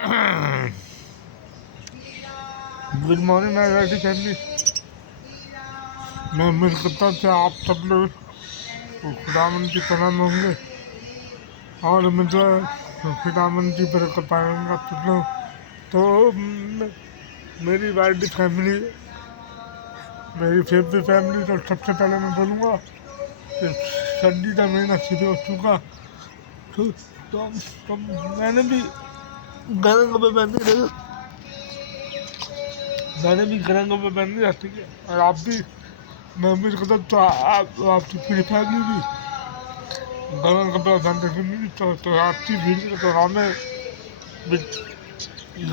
Good morning my very family. मैं उम्मीद करता हूँ कि आप सब लोग खुदावन की तरह में होंगे और मुझे खुदावन की बरकत पाएंगे आप सब लोग। तो मेरी वाइड फैमिली, मेरी फेवरेट फैमिली, तो सबसे पहले मैं बोलूँगा कि सर्दी का महीना शुरू हो चुका। तो मैंने भी गर्म कपड़े पहनने जाती है और आप भी, मैं उम्मीद करता हूँ तो आपकी पूरी फैमिली भी गर्म कपड़े पहनते फिरेंगी। तो आपकी वीडियो तो हमें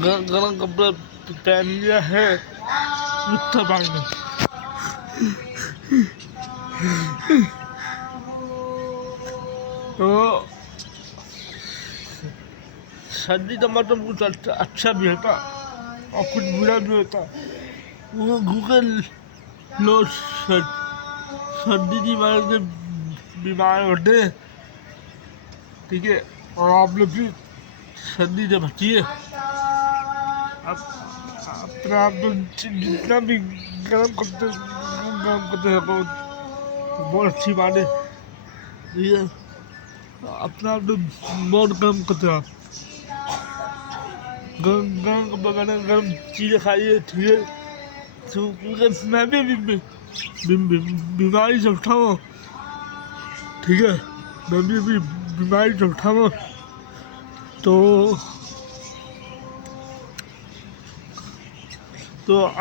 गर्म कपड़े पहन लिया है मिस्टर भाई ने। तो सर्दी का मौसम कुछ अच्छा भी होता और कुछ बुरा भी होता। वो भूखे लोग सर्दी की वजह से बीमार होते हैं, ठीक है। और आप लोग भी सर्दी से बचिए। अपना आप लोग जितना भी गर्म करते हैं बहुत अच्छी बात है, ठीक है। अपना आप लोग बहुत गर्म करते हैं, आप गर्म चीज़ें खाइए, ठीक है। तो मैं भी बीमारी से उठा हूँ, ठीक है। मैं भी बीमारी से उठा हूँ। तो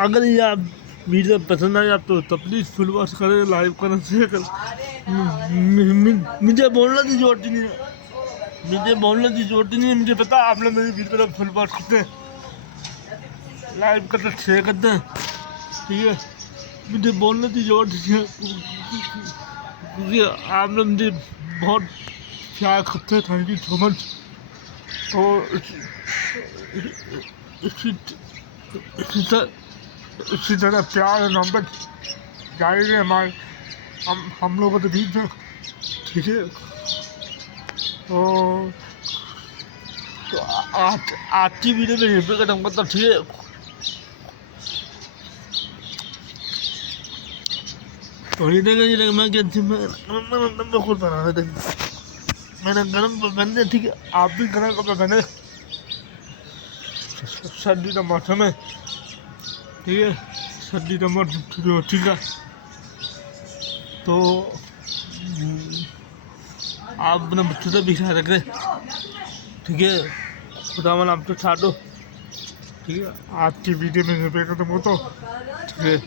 अगर ये आप वीडियो पसंद आए आप तो प्लीज़ फुल वॉच करें, लाइव करें, शेयर करें। मुझे बोलने की जरूरत नहीं है, मुझे पता आप लोग मेरी वीडियो पर फुल वॉच करते हैं, लाइव करते, शेयर करते हैं, ठीक है। मुझे बोलने की जरूरत नहीं है क्योंकि आप लोग मुझे बहुत प्यार करते हैं। Thank you so much. तो इसी तरह प्यार और मोहब्बत जारी रहे हमारे हम लोगों के बीच में, ठीक है। तो आज की वीडियो में यहीं पे खत्म करता हूँ, ठीक है। तो ये देखें मैं खुद बना रहा था, मैंने गर्म पहने, ठीक है। आप भी गर्म कपड़े पहने, सर्दी का मौसम है, ठीक है। सर्दी का मौसम शुरू हो चुका। तो आप अपने बच्चों से भी ख्याल रखें, ठीक है। खुदावन आपके साथ हो, ठीक है। आज की वीडियो में खत्म हो तो ठीक है।